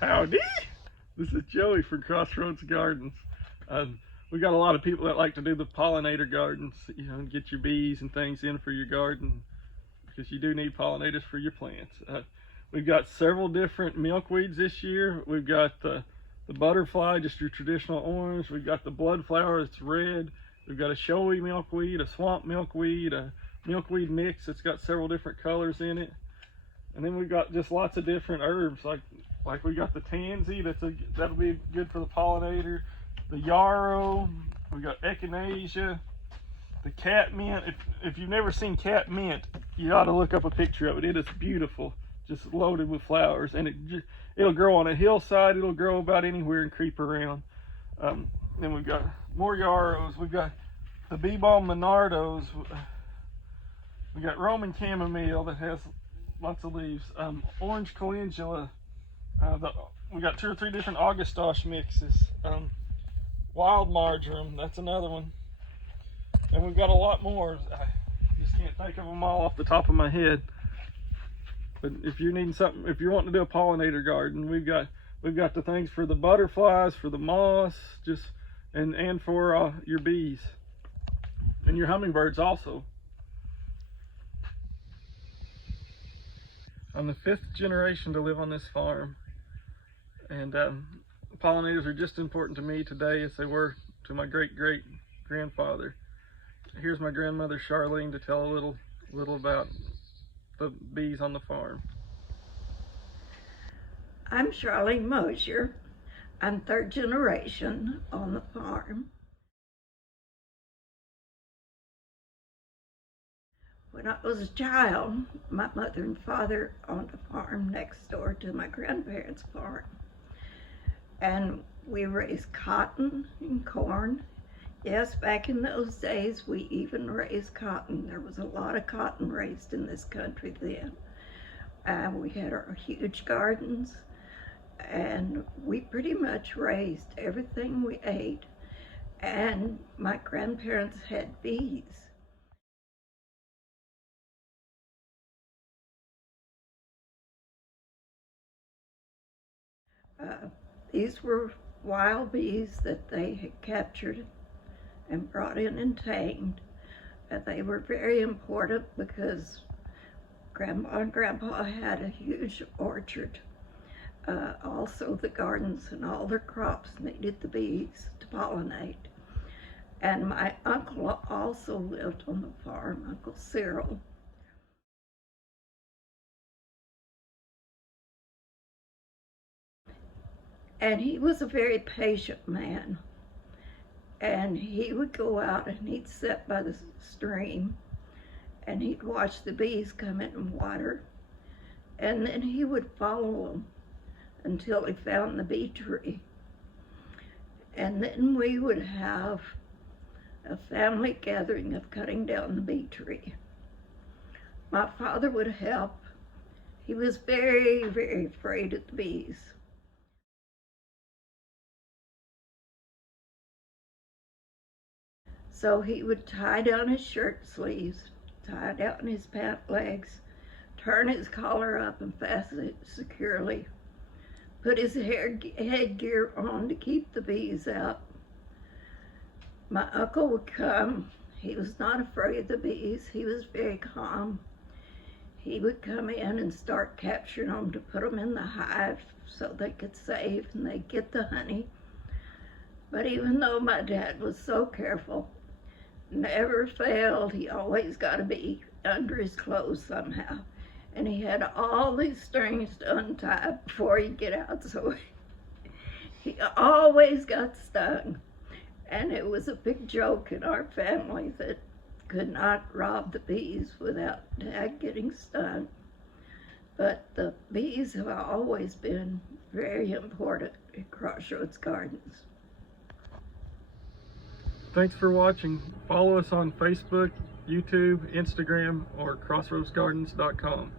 Howdy! This is Joey from Crossroads Gardens. We got a lot of people that like to do the pollinator gardens, you know, and get your bees and things in for your garden, because you do need pollinators for your plants. We've got several different milkweeds this year. We've got the butterfly, just your traditional orange. We've got the bloodflower, it's red. We've got a showy milkweed, a swamp milkweed, a milkweed mix that's got several different colors in it. And then we've got just lots of different herbs, like we got the tansy, that'll be good for the pollinator. The yarrow, we got echinacea, the catmint. If you've never seen catmint, you ought to look up a picture of it. It is beautiful, just loaded with flowers, and it'll grow on a hillside. It'll grow about anywhere and creep around. Then we've got more yarrows. We've got the bee balm monardos. We got Roman chamomile that has lots of leaves. Orange calendula. We got 2 or 3 different Augustosh mixes. Wild marjoram, that's another one. And we've got a lot more. I just can't think of them all off the top of my head. But if you're needing something, if you're wanting to do a pollinator garden, we've got the things for the butterflies, for the moss, and for your bees and your hummingbirds also. I'm the 5th generation to live on this farm, and pollinators are just as important to me today as they were to my great-great-grandfather. Here's my grandmother Charlene to tell a little about the bees on the farm. I'm Charlene Mosier. I'm 3rd generation on the farm. When I was a child, my mother and father owned a farm next door to my grandparents' farm. And we raised cotton and corn. Yes, back in those days, we even raised cotton. There was a lot of cotton raised in this country then. We had our huge gardens, and we pretty much raised everything we ate. And my grandparents had bees. These were wild bees that they had captured and brought in and tamed. They were very important because Grandma and Grandpa had a huge orchard. Also, the gardens and all their crops needed the bees to pollinate. And my uncle also lived on the farm, Uncle Cyril. And he was a very patient man. And he would go out and he'd sit by the stream and he'd watch the bees come in and water. And then he would follow them until he found the bee tree. And then we would have a family gathering of cutting down the bee tree. My father would help. He was very, very afraid of the bees. So he would tie down his shirt sleeves, tie down his pant legs, turn his collar up and fasten it securely, put his headgear on to keep the bees out. My uncle would come. He was not afraid of the bees. He was very calm. He would come in and start capturing them to put them in the hive so they could save and they'd get the honey. But even though my dad was so careful, never failed, he always got a bee under his clothes somehow. And he had all these strings to untie before he'd get out, so he always got stung. And it was a big joke in our family that could not rob the bees without Dad getting stung. But the bees have always been very important at Crossroads Gardens. Thanks for watching. Follow us on Facebook, YouTube, Instagram, or crossroadsgardens.com.